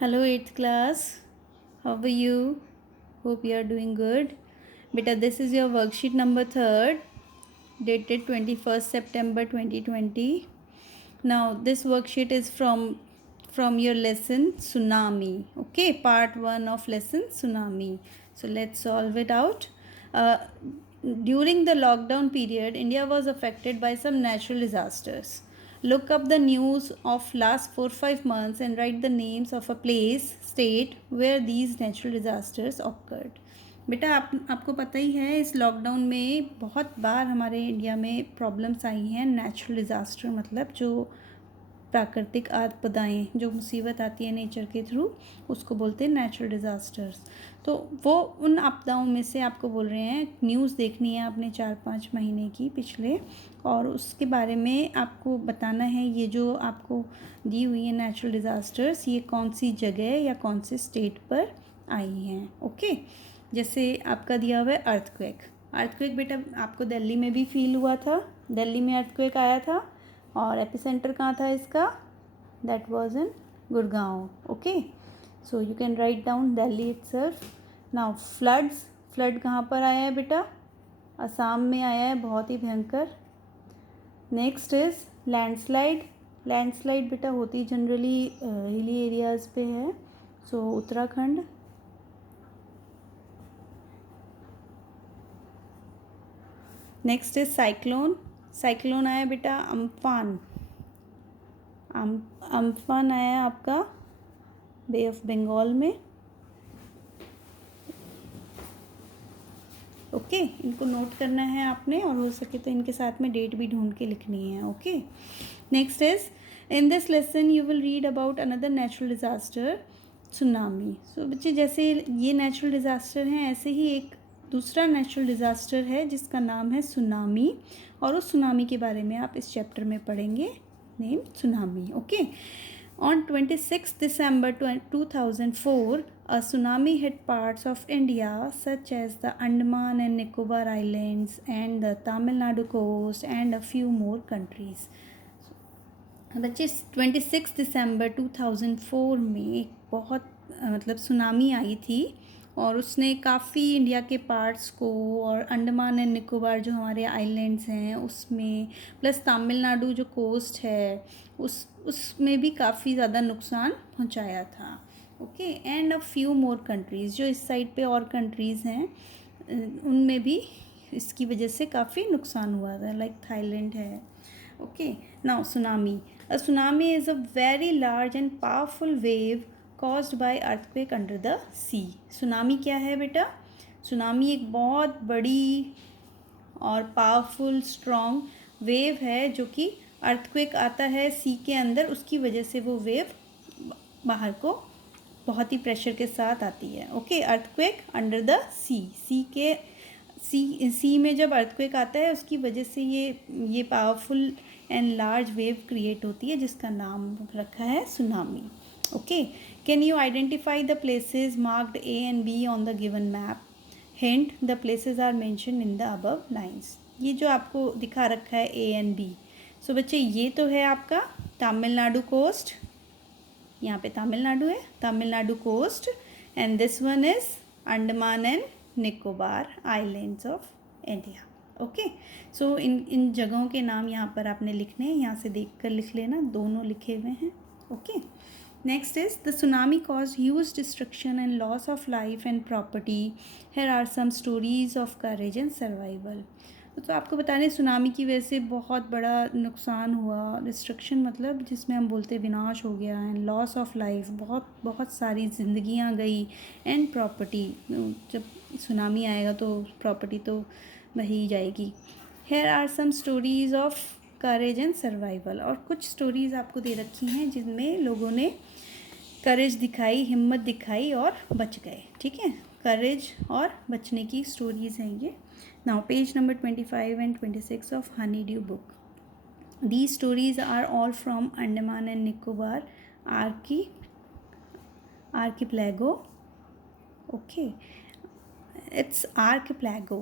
Hello, 8th class. How are you? Hope you are doing good. Beta, this is your worksheet number 3rd, dated 21st September 2020. Now, this worksheet is from your lesson Tsunami. Okay, part 1 of lesson Tsunami. So, let's solve it out. Uh, During the lockdown period, India was affected by some natural disasters. Look up the news of last 4-5 months and write the names of a place, state where these natural disasters occurred. बेटा आपको पता ही है इस lockdown में बहुत बार हमारे India में problems आई हैं. नेचुरल डिज़ास्टर मतलब जो प्राकृतिक आपदाएं, जो मुसीबत आती है नेचर के थ्रू, उसको बोलते हैं नेचुरल डिज़ास्टर्स. तो वो उन आपदाओं में से आपको बोल रहे हैं न्यूज़ देखनी है आपने 4-5 महीने की पिछले, और उसके बारे में आपको बताना है ये जो आपको दी हुई है नेचुरल डिज़ास्टर्स, ये कौन सी जगह या कौन से स्टेट पर आई हैं. ओके, जैसे आपका दिया हुआ है अर्थक्वेक बेटा आपको दिल्ली में भी फील हुआ था. दिल्ली में अर्थक्वेक आया था और एपिसेंटर कहाँ था इसका? That was in Gurgaon. Okay, so you can write down Delhi itself. Now flood कहाँ पर आया है बेटा? असम में आया है, बहुत ही भयंकर. नेक्स्ट इज लैंडस्लाइड बेटा होती जनरली हिली एरियाज़ पे है, सो उत्तराखंड. नेक्स्ट इज साइक्लोन आया बेटा अम्फान आया आपका बे ऑफ बंगाल में. ओके, इनको नोट करना है आपने, और हो सके तो इनके साथ में डेट भी ढूंढ के लिखनी है. Okay, next is in this lesson you will read about another natural disaster, tsunami. So बच्चे जैसे ये नेचुरल डिज़ास्टर हैं, ऐसे ही एक दूसरा नेचुरल डिज़ास्टर है जिसका नाम है सुनामी, और उस सुनामी के बारे में आप इस चैप्टर में पढ़ेंगे, name tsunami. Okay, on 26 December 2004, a tsunami hit parts of India such as the Andaman and Nicobar Islands and the Tamil Nadu coast and a few more countries. बच्चे 26 दिसंबर 2004 में एक बहुत मतलब सुनामी आई थी, और उसने काफ़ी इंडिया के पार्ट्स को और अंडमान एंड निकोबार जो हमारे आइलैंड्स हैं उसमें, प्लस तमिलनाडु जो कोस्ट है उसमें भी काफ़ी ज़्यादा नुकसान पहुंचाया था. Okay, and a few more countries, जो इस साइड पे और कंट्रीज़ हैं उनमें भी इसकी वजह से काफ़ी नुकसान हुआ था, लाइक थाईलैंड है. Okay, now tsunami. A tsunami is a very large and powerful wave caused by earthquake under the sea. Tsunami क्या है बेटा? सुनामी एक बहुत बड़ी और पावरफुल स्ट्रॉन्ग वेव है जो कि अर्थक्वेक आता है सी के अंदर, उसकी वजह से वो वेव बाहर को बहुत ही प्रेशर के साथ आती है. Okay, earthquake under the sea में जब अर्थक्वेक आता है उसकी वजह से ये powerful and large wave create होती है जिसका नाम रखा है tsunami. Okay, can you identify the places marked a and b on the given map? Hint, the places are mention in the above lines. ये जो आपको दिखा रखा है ए एंड बी, सो बच्चे ये तो है आपका तमिलनाडु कोस्ट, यहाँ पे तमिलनाडु है, Tamil Nadu coast, and this one is Andaman and Nicobar islands of India. Okay, so इन जगहों के नाम यहाँ पर आपने लिखने हैं, यहाँ से देख कर लिख लेना, दोनों लिखे हुए हैं. Okay, next is the tsunami cause huge destruction and loss of life and property. Here are some stories of courage and survival. तो आपको बता दें सुनामी की वजह से बहुत बड़ा नुकसान हुआ. डिस्ट्रक्शन मतलब जिसमें हम बोलते विनाश हो गया, एंड लॉस ऑफ लाइफ, बहुत बहुत सारी जिंदगियां गई, एंड प्रॉपर्टी, जब सुनामी आएगा तो प्रॉपर्टी तो वही जाएगी. Here are some stories of courage and survival. और कुछ स्टोरीज आपको दे रखी हैं जिनमें लोगों ने करेज दिखाई, हिम्मत दिखाई और बच गए. ठीक है, करेज और बचने की स्टोरीज हैं ये. Now page number 25 and 26 of Honeydew book. These stories are all from Andaman and Nicobar archipelago. Okay, it's archipelago.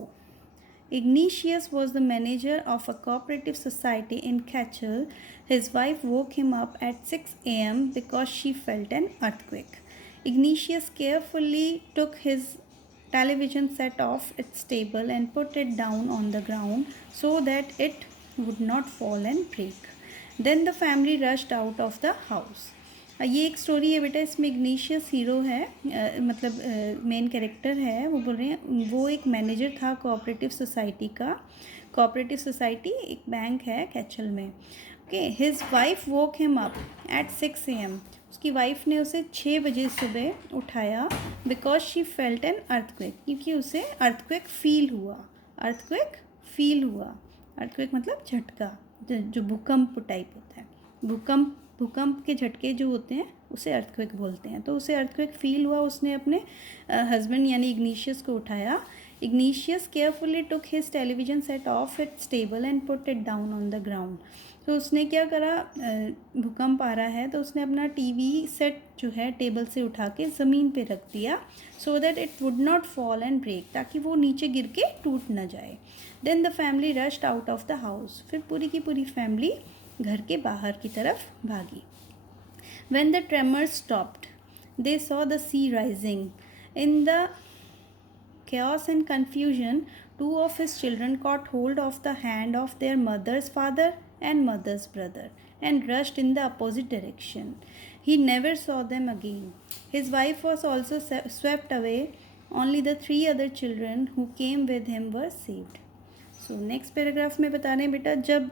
Ignatius was the manager of a cooperative society in Cachel. His wife woke him up at 6 a.m. because she felt an earthquake. Ignatius carefully took his television set off its table and put it down on the ground so that it would not fall and break. Then the family rushed out of the house. ये एक story है बेटा, इसमें इग्नीशियस hero है, मतलब main character है। वो बोल रहे हैं वो एक मैनेजर था कोऑपरेटिव सोसाइटी का। कोऑपरेटिव सोसाइटी एक बैंक है कैचल में। Okay, his wife woke him up at 6 AM। उसकी वाइफ ने उसे 6 बजे सुबह उठाया because she felt an earthquake, क्योंकि उसे अर्थक्वेक फील हुआ। अर्थक्वेक फील हुआ, अर्थक्वेक मतलब झटका, जो भूकंप टाइप होता है। भूकंप के झटके जो होते हैं उसे अर्थक्वेक बोलते हैं। तो उसे अर्थक्वेक फील हुआ, उसने अपने हस्बैंड यानी इग्नीशियस को उठाया। इग्नीशियस carefully took his television set of its table and put it down on the ground. तो उसने क्या करा, भूकंप आ रहा है तो उसने अपना टीवी सेट जो है टेबल से उठा के ज़मीन पे रख दिया, so that it would not fall and break, ताकि वो नीचे गिर के टूट न जाए। Then the family rushed out of the house. फिर पूरी की पूरी फैमिली घर के बाहर की तरफ भागी। When the tremors stopped, they saw the sea rising. In the chaos and confusion, 2 of his children caught hold of the hand of their mother's father and mother's brother and rushed in the opposite direction. He never saw them again. His wife was also swept away. Only the 3 other children who came with him were saved. So next paragraph में बता रहे हैं बेटा, जब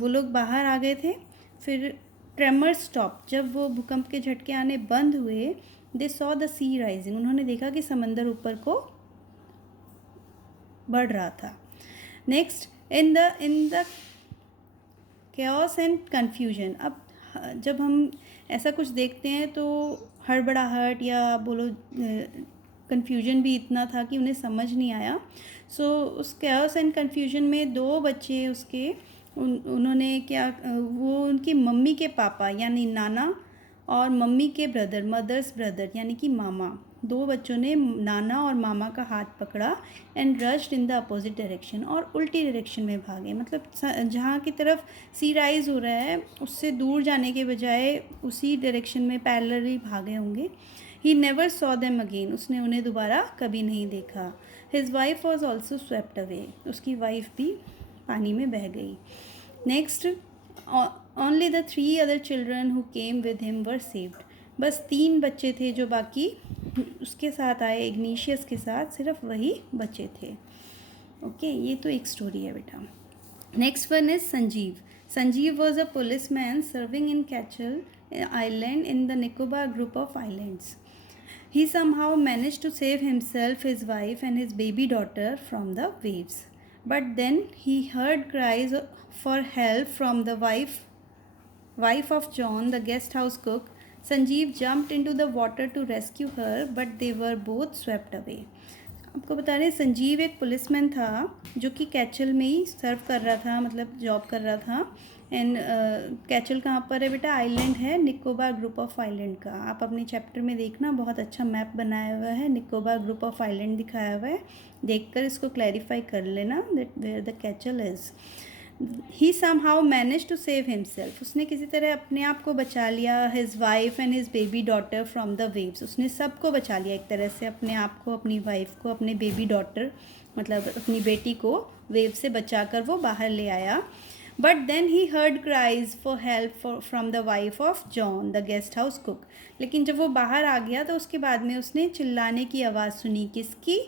वो लोग बाहर आ गए थे, फिर ट्रेमर स्टॉप, जब वो भूकंप के झटके आने बंद हुए, they saw the sea rising, उन्होंने देखा कि समंदर ऊपर को बढ़ रहा था। Next, in the chaos and confusion. अब जब हम ऐसा कुछ देखते हैं तो हड़बड़ाहट या बोलो कन्फ्यूजन भी इतना था कि उन्हें समझ नहीं आया। सो उस chaos एंड कन्फ्यूजन में 2 बच्चे उसके उन्होंने क्या, वो उनकी मम्मी के पापा यानी नाना और मम्मी के ब्रदर, मदर्स ब्रदर यानी कि मामा, 2 बच्चों ने नाना और मामा का हाथ पकड़ा and rushed in the opposite direction, और उल्टी डायरेक्शन में भागे। मतलब जहाँ की तरफ सी राइज हो रहा है उससे दूर जाने के बजाय उसी डायरेक्शन में पैरेलली भागे होंगे। He never saw them again, उसने उन्हें दोबारा कभी नहीं देखा। His wife was also swept away, उसकी वाइफ भी पानी में बह गई। Next, only the 3 other children who came with him were saved. बस 3 बच्चे थे जो बाकी उसके साथ आए, इग्नीशियस के साथ, सिर्फ वही बच्चे थे। ओके, ये तो एक स्टोरी है बेटा। Next one is Sanjeev. Sanjeev was a police man serving in कैचल island in the Nicobar group of islands. He somehow managed to save himself, his wife and his baby daughter from the waves. But then he heard cries for help from the wife of John, the guest house cook. Sanjeev jumped into the water to rescue her, but they were both swept away. आपको बता रहे, संजीव एक policeman था जो कि कैचल में ही सर्व कर रहा था, मतलब जॉब कर रहा था। एंड कैचल कहाँ पर है बेटा, आइलैंड है निकोबार ग्रुप ऑफ आइलैंड का। आप अपने चैप्टर में देखना, बहुत अच्छा मैप बनाया हुआ है, निकोबार ग्रुप ऑफ आइलैंड दिखाया हुआ है, देखकर इसको क्लैरिफाई कर लेना दैट वेयर द कैचल is. He somehow manage to save himself, उसने किसी तरह अपने आप को बचा लिया। His wife and his baby daughter from the waves, उसने सबको बचा लिया एक तरह से, अपने आप को, अपनी वाइफ को, अपने बेबी डॉटर मतलब अपनी बेटी को वेव से बचा कर वो बाहर ले आया। But then he heard cries for help from the wife of John the guest house cook. लेकिन जब वो बाहर आ गया तो उसके बाद में उसने चिल्लाने की आवाज़ सुनी, किसकी,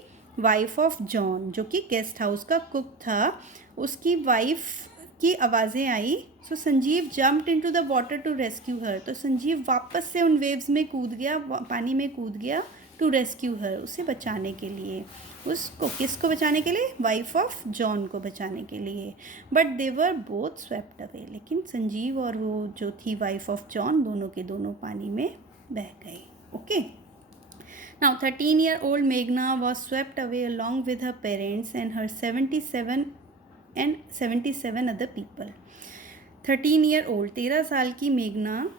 वाइफ ऑफ जॉन जो कि गेस्ट हाउस का कुक था, उसकी वाइफ की आवाज़ें आई। So Sanjeev jumped into the water to rescue her, तो संजीव वापस से उन वेव्स में कूद गया, पानी में कूद गया, टू रेस्क्यू हर, उसे बचाने के लिए। उसको किसको बचाने के लिए, वाइफ ऑफ जॉन को बचाने के लिए। But they were both swept away, लेकिन संजीव और वो जो थी वाइफ ऑफ जॉन, दोनों के दोनों पानी में बह गए। Okay, now 13-year-old Meghna was swept away along with her parents and her 77 other people. 13-year-old 13 साल की मेघना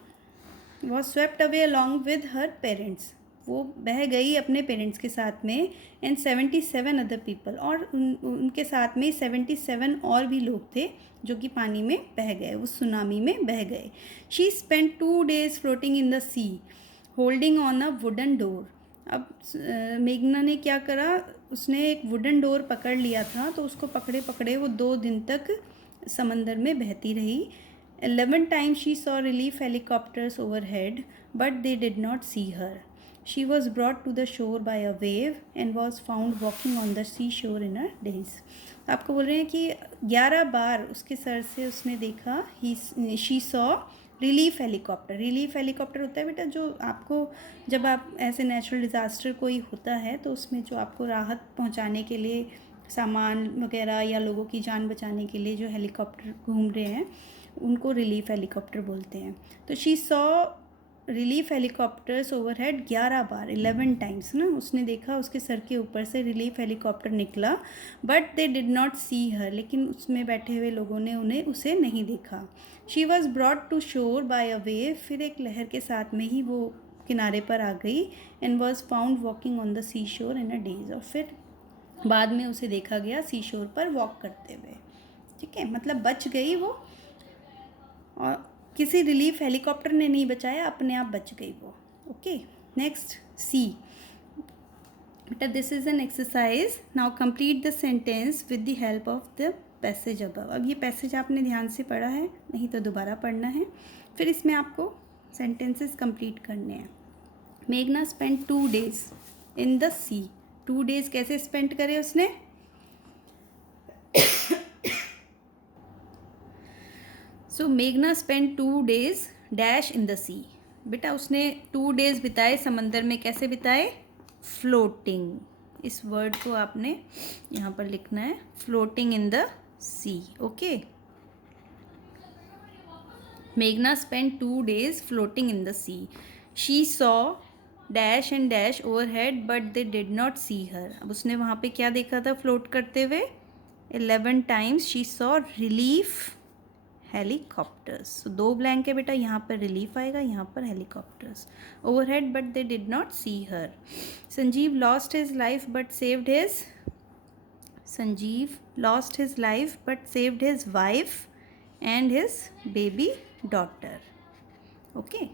was swept away along with her parents, वो बह गई अपने पेरेंट्स के साथ में, एंड 77 अदर पीपल, और उनके साथ में 77 और भी लोग थे जो कि पानी में बह गए, उस सुनामी में बह गए. She spent 2 days floating in the C holding on a wooden door. अब मेघना ने क्या करा, उसने एक वुडन डोर पकड़ लिया था, तो उसको पकड़े पकड़े वो 2 दिन तक समंदर में बहती रही. 11 times she saw relief helicopters overhead, but they did not see her. She was brought to the shore by a wave and was found walking on the seashore in her days. आपको बोल रहे हैं कि 11 बार उसके sir से उसने देखा, she saw relief helicopter. Relief helicopter होता है बेटा जो आपको, जब आप ऐसे नेचुरल डिज़ास्टर कोई होता है तो उसमें जो आपको राहत पहुंचाने के लिए सामान वगैरह या लोगों की जान बचाने के लिए जो हेलीकॉप्टर घूम रहे हैं उनको रिलीफ हेलीकॉप्टर बोलते हैं. तो she saw relief helicopters overhead 11 bar, 11 times ना, उसने देखा उसके सर के ऊपर से रिलीफ हेलीकॉप्टर निकला. But they did not see हर, लेकिन उसमें बैठे हुए लोगों ने उसे नहीं देखा. शी वॉज ब्रॉट टू शोर बाय अ वेव, फिर एक लहर के साथ में ही वो किनारे पर आ गई. And was found walking on the sea shore in a days, और फिर बाद में उसे देखा गया सी शोर पर वॉक करते हुए. ठीक है, मतलब बच गई वो, और किसी रिलीफ हेलीकॉप्टर ने नहीं बचाया, अपने आप बच गई वो. ओके, नेक्स्ट सी. बेटा this is an exercise. Now complete the sentence with the help of the passage above. अब ये पैसेज आपने ध्यान से पढ़ा है, नहीं तो दोबारा पढ़ना है. फिर इसमें आपको सेंटेंसेस कंप्लीट करने हैं. मेघना spend 2 days in the sea. 2 days कैसे स्पेंड करे उसने? सो मेघना spend 2 days dash in the sea. बेटा उसने 2 days बिताए समंदर में. कैसे बिताए? फ्लोटिंग. इस वर्ड को आपने यहाँ पर लिखना है, floating in the sea. Okay, मेघना spend 2 days floating in the sea. She saw dash and dash overhead but they did not see her. अब उसने वहाँ पे क्या देखा था फ्लोट करते हुए? 11 times she saw relief helicopters. तो 2 ब्लैंक है बेटा, यहाँ पर रिलीफ आएगा, यहाँ पर helicopters. Overhead but they did not see her. Sanjeev lost his life but saved his. Sanjeev lost his life but saved his wife and his baby daughter. Okay,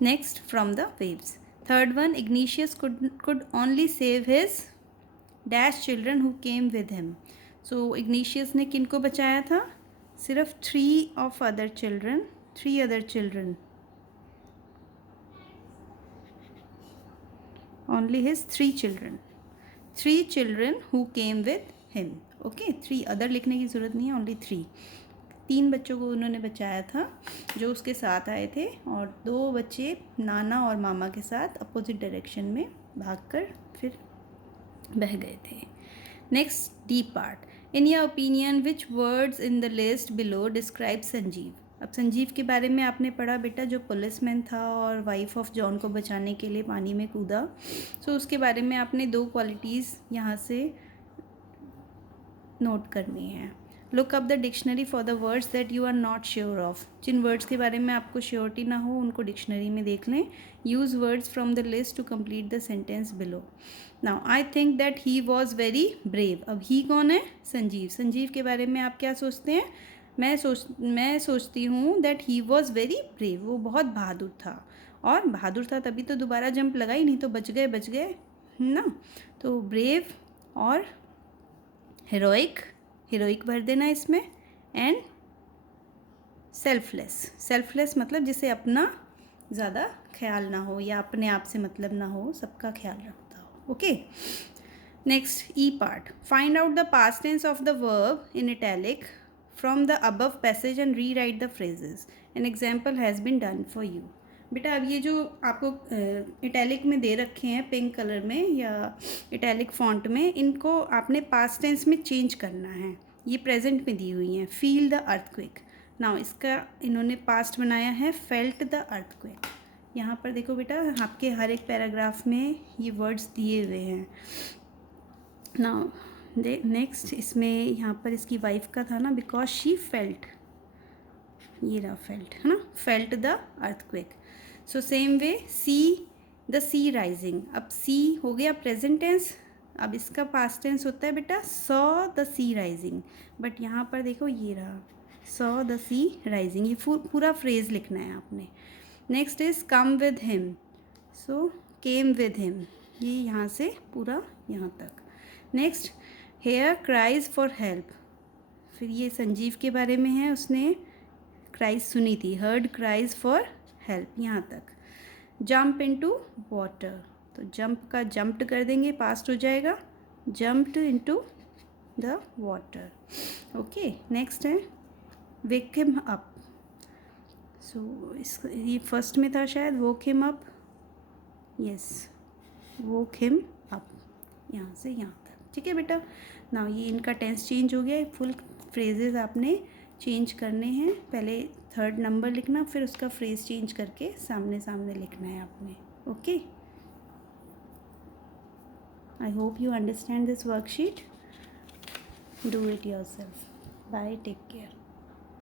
next from the waves. Third one, Ignatius could only save his dash children who came with him. So Ignatius ने किनको बचाया था? सिर्फ 3 other children. Only his 3 children. 3 children who came with him. Okay, 3 other लिखने की ज़रूरत नहीं है, only 3. 3 बच्चों को उन्होंने बचाया था जो उसके साथ आए थे, और 2 बच्चे नाना और मामा के साथ अपोजिट डायरेक्शन में भागकर फिर बह गए थे. Next D part. In your opinion which words in the list below describe Sanjeev. अब संजीव के बारे में आपने पढ़ा बेटा, जो पुलिसमैन था और वाइफ ऑफ जॉन को बचाने के लिए पानी में कूदा. सो उसके बारे में आपने 2 क्वालिटीज़ यहाँ से नोट करनी है. Look up the dictionary for the words that you are not sure of. जिन वर्ड्स के बारे में आपको श्योरिटी ना हो उनको डिक्शनरी में देख लें. Use words from the list to complete the sentence below. Now I think that he was very brave. अब ही कौन है? संजीव. संजीव के बारे में आप क्या सोचते हैं? मैं सोचती हूँ that he was very brave. वो बहुत बहादुर था, और बहादुर था तभी तो दोबारा जंप लगाई, नहीं तो बच गए ना. तो ब्रेव और हीरोइक भर देना इसमें. एंड सेल्फलेस मतलब जिसे अपना ज़्यादा ख्याल ना हो या अपने आप से मतलब ना हो, सबका ख्याल रखता हो. Okay, next E part. Find out the past tense of the verb in italic from the above passage and rewrite the phrases. An example has been done for you. बेटा अब ये जो आपको इटैलिक में दे रखे हैं pink colour में या इटैलिक फॉन्ट में, इनको आपने पास्ट टेंस में चेंज करना है. ये प्रेजेंट में दी हुई हैं. Feel the earthquake. नाउ इसका इन्होंने पास्ट बनाया है फेल्ट द अर्थक्वेक. यहाँ पर देखो बेटा, आपके हर एक पैराग्राफ में ये वर्ड्स दिए हुए हैं. नाउ नेक्स्ट इसमें यहाँ पर इसकी वाइफ का था ना, बिकॉज शी फेल्ट, ये रहा फेल्ट है ना, felt the earthquake. So same way see the sea rising. अब सी हो गया प्रेजेंट टेंस, अब इसका पास्ट टेंस होता है बेटा saw the sea rising, but यहाँ पर देखो ये रहा सॉ द सी राइजिंग, ये पूरा फ्रेज लिखना है आपने। Next is come with him, so came with him, ये यहाँ से पूरा यहाँ तक। Next here cries for help, फिर ये संजीव के बारे में है, उसने क्राइज सुनी थी, हर्ड क्राइज फॉर हेल्प यहाँ तक। जंप इनटू वाटर, तो जंप का जंप्ड कर देंगे, पास्ट हो जाएगा, jumped into the water. Okay, next है वेक हिम अप, सो इस ये फर्स्ट में था शायद, वोक हिम अप, यस वोक हिम अप, यहाँ से यहाँ तक। ठीक है बेटा, नाउ ये इनका टेंस चेंज हो गया, फुल फ्रेजेस आपने चेंज करने हैं, पहले थर्ड नंबर लिखना, फिर उसका फ्रेज चेंज करके सामने सामने लिखना है आपने। Okay, I hope you understand this worksheet, do it yourself. Bye, take care.